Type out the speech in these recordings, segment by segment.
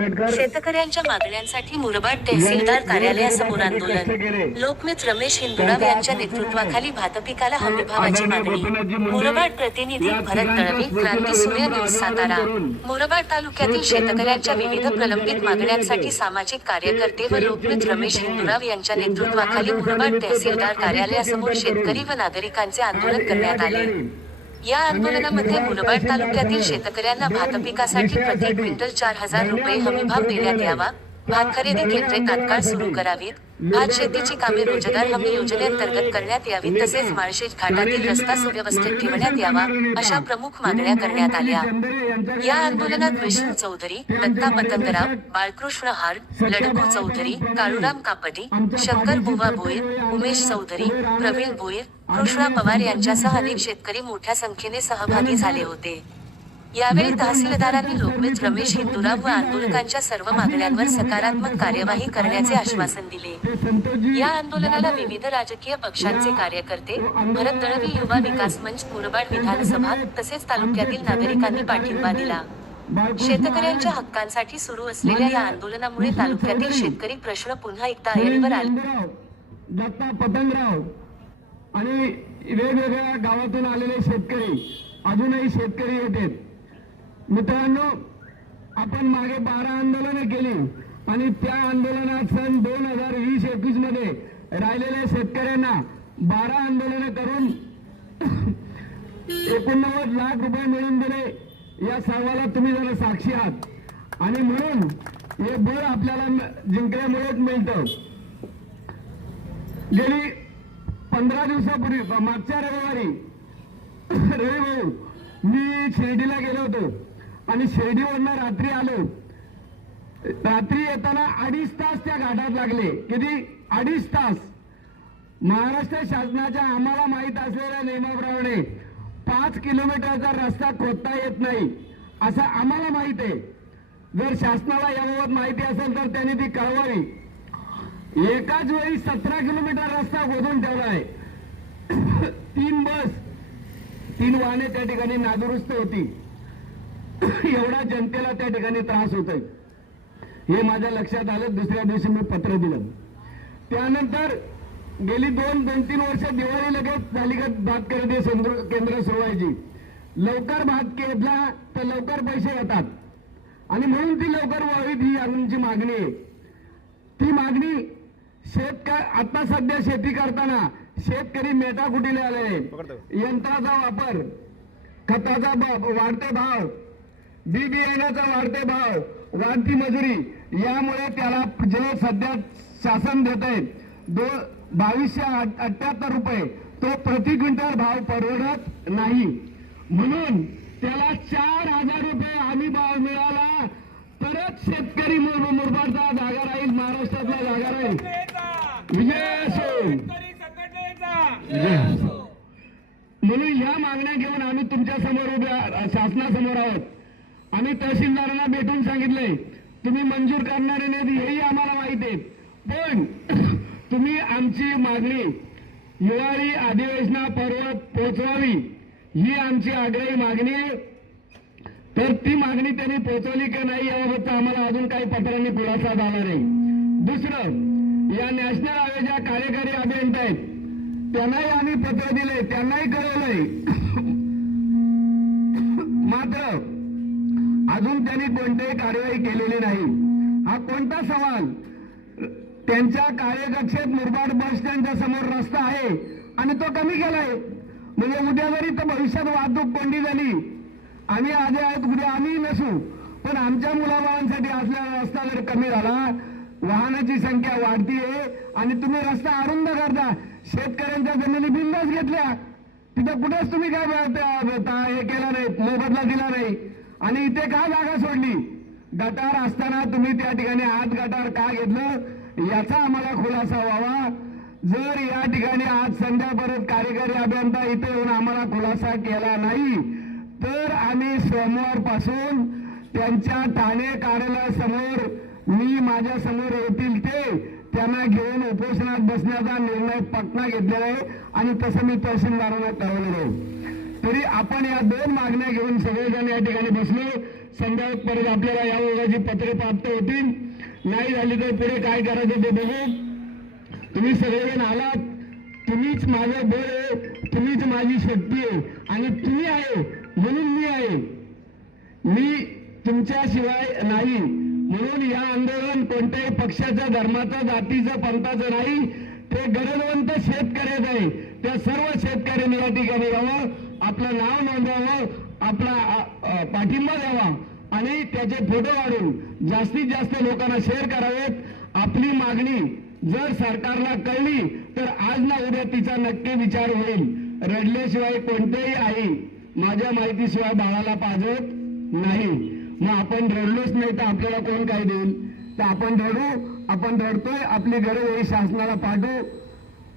शेतकऱ्यांच्या मागण्यांसाठी मुरबाड तहसीलदार कार्यालयासमोर आंदोलन. लोकमित्र रमेश हिंदुराव यांच्या नेतृत्वाखाली भातपिकाला हमीभावाची मागणी. मुरबाड प्रतिनिधी भरत दळवी, क्रांतीसूर्य न्यूज सातारा. मुरबाड तालुक्यातील शेतकऱ्यांच्या विविध प्रलंबित मागण्यांसाठी सामाजिक कार्यकर्ते व लोकमित्र रमेश हिंदुराव यांच्या नेतृत्वाखाली मुरबाड तहसीलदार कार्यालयासमोर शेतकरी व नागरिकांचे आंदोलन करण्यात आले. या आंदोलनामध्ये मुरबाड तालुक्यातील शेतकऱ्यांना भातपिकासाठी प्रति क्विंटल 4,000 रुपये हमीभाव देण्यात यावा, भात खरेदी केंद्रे तात्काळ सुरू करावीत, भात शेतीची कामे रोजगार हमी योजनेअंतर्गत करण्यात यावीत, तसेच माळशेज घाटातील रस्ता सुव्यवस्थित ठेवण्यात यावा, अशा प्रमुख मागण्या करण्यात आल्या. या आंदोलनात विष्णू चौधरी, दत्ता पतंगराव, बाळकृष्ण हार्ड, लडकू चौधरी, काळूराम कापडी, शंकर बुवा भोईर, उमेश चौधरी, प्रवीण भोईर, कृष्णा पवार यांच्यासह अनेक शेतकरी मोठ्या संख्येने सहभागी झाले होते. यावेळी तहसीलदारांनी लोकमित्र रमेश हिंदुराव व आंदोलकांच्या सर्व मागण्यांवर सकारात्मक कार्यवाही करण्याचे आश्वासन दिले. या आंदोलनाला विविध राजकीय पक्षांचे कार्यकर्ते, भरत दळवी युवा विकास मंच, मुरबाड विधानसभा तसेच तालुक्यातील नागरिकांनी पाठिंबा दिला. शेतकऱ्यांच्या हक्कांसाठी सुरू असलेल्या या आंदोलनामुळे तालुक्यातील शेतकरी प्रश्न पुन्हा एकदा ऐरणीवर आले. दत्ता पतंगराव आणि वेगवेगळ्या गावातून आलेले शेतकरी अजूनही शेतकरी येतात. मित्रांनो, आपण मागे 12 आंदोलनं केली आणि त्या आंदोलनात सन 2020-21 मध्ये राहिलेल्या शेतकऱ्यांना 12 आंदोलनं करून 89 लाख रुपये मिळून दिले. या सर्वाला तुम्ही जरा साक्षी आहात आणि म्हणून हे बळ आपल्याला जिंकल्यामुळेच मिळतं. गेली 15 दिवसापूर्वी मागच्या रविवारी भाऊ मी शिर्डीला गेलो होतो आणि शिर्डीवरनं रात्री आलो. रात्री येताना 2.5 तास त्या घाटात लागले. किती? 2.5 तास. महाराष्ट्र शासनाच्या आम्हाला माहित असलेल्या नियमाप्रमाणे 5 किलोमीटरचा रस्ता खोदता येत नाही असं आम्हाला माहित आहे. जर शासनाला याबाबत माहिती असेल तर त्यांनी ती कळवावी. एकाच वेळी 17 किलोमीटर रस्ता खोदून ठेवला आहे. 3 बस 3 वाहने त्या ठिकाणी नादुरुस्त होती. एवढा जनतेला त्या ठिकाणी त्रास होतोय हे माझ्या लक्षात आलं. दुसऱ्या दिवशी मी पत्र दिलं. त्यानंतर गेली 2-3 वर्ष दिवाळी लगेच झाली का भात खरेदी केंद्र सुरू व्हायची. लवकर भात केला तर लवकर पैसे येतात आणि म्हणून ती लवकर व्हावीत ही आमची मागणी आहे. ती मागणी आता सध्या शेती करताना शेतकरी मेटाकुटीला आलेले. यंत्राचा वापर, खताचा वाढते भाव, बी बियाण्याचा वाढते भाव, वाढती मजुरी यामुळे त्याला जे सध्या शासन देत आहे 2278 रुपये तो प्रति क्विंटल भाव परवडत नाही. म्हणून त्याला 4,000 रुपये हमी भाव मिळाला तरच शेतकरी मुरबाडचा जागा राहील, महाराष्ट्रातला जागा राहील. विजय असो. म्हणून ह्या मागण्या घेऊन आम्ही तुमच्या समोर उभ्या शासनासमोर आहोत. आम्ही तहसीलदारांना भेटून सांगितलंय तुम्ही मंजूर करणारे नाही हेही आम्हाला माहिती आहे, पण तुम्ही आमची मागणी हिवाळी अधिवेशनापर्यंत पोहोचवावी ही आमची आग्रही मागणी आहे. तर ती मागणी त्यांनी पोहोचवली की नाही याबाबतचा आम्हाला अजून काही पत्रांनी खुलासा झाला नाही. दुसरं, या नॅशनल हायवेच्या कार्यकारी अभियंता आहेत त्यांनाही आम्ही पत्र दिले, त्यांनाही कळवलंय, मात्र अजून त्यांनी कोणतीही कार्यवाही केलेली नाही. हा कोणता सवाल? त्यांच्या कार्यकक्षेत मुरबाड बस स्टँडच्या समोर रस्ता आहे आणि तो कमी केलाय. म्हणजे उद्या जरी तर भविष्यात वाहतूक कोंडी झाली, आम्ही आधी आहेत उद्या आम्ही नसू, पण आमच्या मुलाबाळांसाठी असलेला रस्ता जर कमी झाला, वाहनाची संख्या वाढतीये आणि तुम्ही रस्ता अरुंद करता, शेतकऱ्यांच्या जमिनी बिंदास घेतल्या, तिथं कुठेच तुम्ही काय हे केलं नाही, मोबदला दिला नाही आणि इथे का जागा सोडली? गटार असताना तुम्ही त्या ठिकाणी आत गटार का घेतलं याचा आम्हाला खुलासा व्हावा. जर या ठिकाणी आज संध्यापर्यंत कार्यकारी अभियंता इथे येऊन आम्हाला खुलासा केला नाही तर आम्ही सोमवारपासून त्यांच्या ठाणे कार्यालयासमोर मी माझ्या समोर येतील ते त्यांना घेऊन उपोषणात बसण्याचा निर्णय पटना घेतलेला आहे आणि तसं मी तहसीलदारांना कळवलेलं आहे. तरी आपण या 2 मागण्या घेऊन सगळेजण या ठिकाणी बसलो. संध्याकाळी परत आपल्याला या वर्गाची पत्रे प्राप्त होतील. नाही झाली तर पुढे काय करायचं ते बघू. तुम्ही सगळेजण आलात, तुम्हीच माझं बळ आहे, तुम्हीच माझी शक्ती आहे आणि तुम्ही आहे म्हणून मी आहे. मी तुमच्याशिवाय नाही. म्हणून या आंदोलन कोणत्याही पक्षाचं, धर्माचं, जातीचं, पंथाचं नाही. ते गरजवंत शेतकऱ्याचं आहे. त्या सर्व शेतकऱ्यांनी या ठिकाणी यावं, आपलं नाव नोंदवावं, आपला पाठिंबा द्यावा आणि त्याचे फोटो काढून जास्तीत जास्त लोकांना शेअर करावेत. आपली मागणी जर सरकारला कळली तर आज ना उद्या तिचा नक्की विचार होईल. रडल्याशिवाय कोणतेही आई माझ्या माहितीशिवाय बाळाला पाजत नाही. मग आपण रडलोच नाही तर आपल्याला कोण काय देईल? तर आपण रडू, आपण रडतोय, आपली गरज आहे शासनाला पाठवू,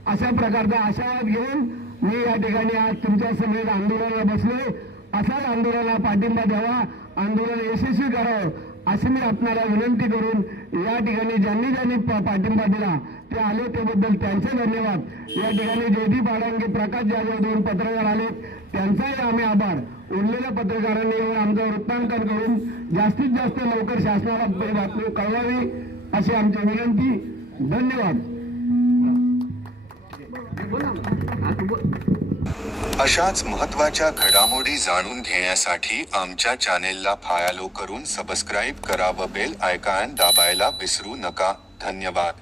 अशा प्रकारचा आशावाद घेऊन मी या ठिकाणी आज तुमच्या समेत आंदोलनाला बसलोय. असाच आंदोलनाला पाठिंबा द्यावा, आंदोलन यशस्वी करावं अशी मी आपल्याला विनंती करून या ठिकाणी ज्यांनी पाठिंबा दिला ते आले त्याबद्दल त्यांचे धन्यवाद. या ठिकाणी जयदीप आडांगे, प्रकाश जाधव दोन पत्रकार आले, त्यांचाही आम्ही आभार. उरलेल्या पत्रकारांनी येऊन आमचं वृत्तांकन करून जास्तीत जास्त लवकर शासनाला बातमी कळवावी अशी आमची विनंती. धन्यवाद. अशाच महत्त्वाच्या घडामोडी जाणून घेण्यासाठी आमच्या चॅनेलला फॉलो करून सबस्क्राईब करा व बेल आयकॉन दाबायला विसरू नका. धन्यवाद.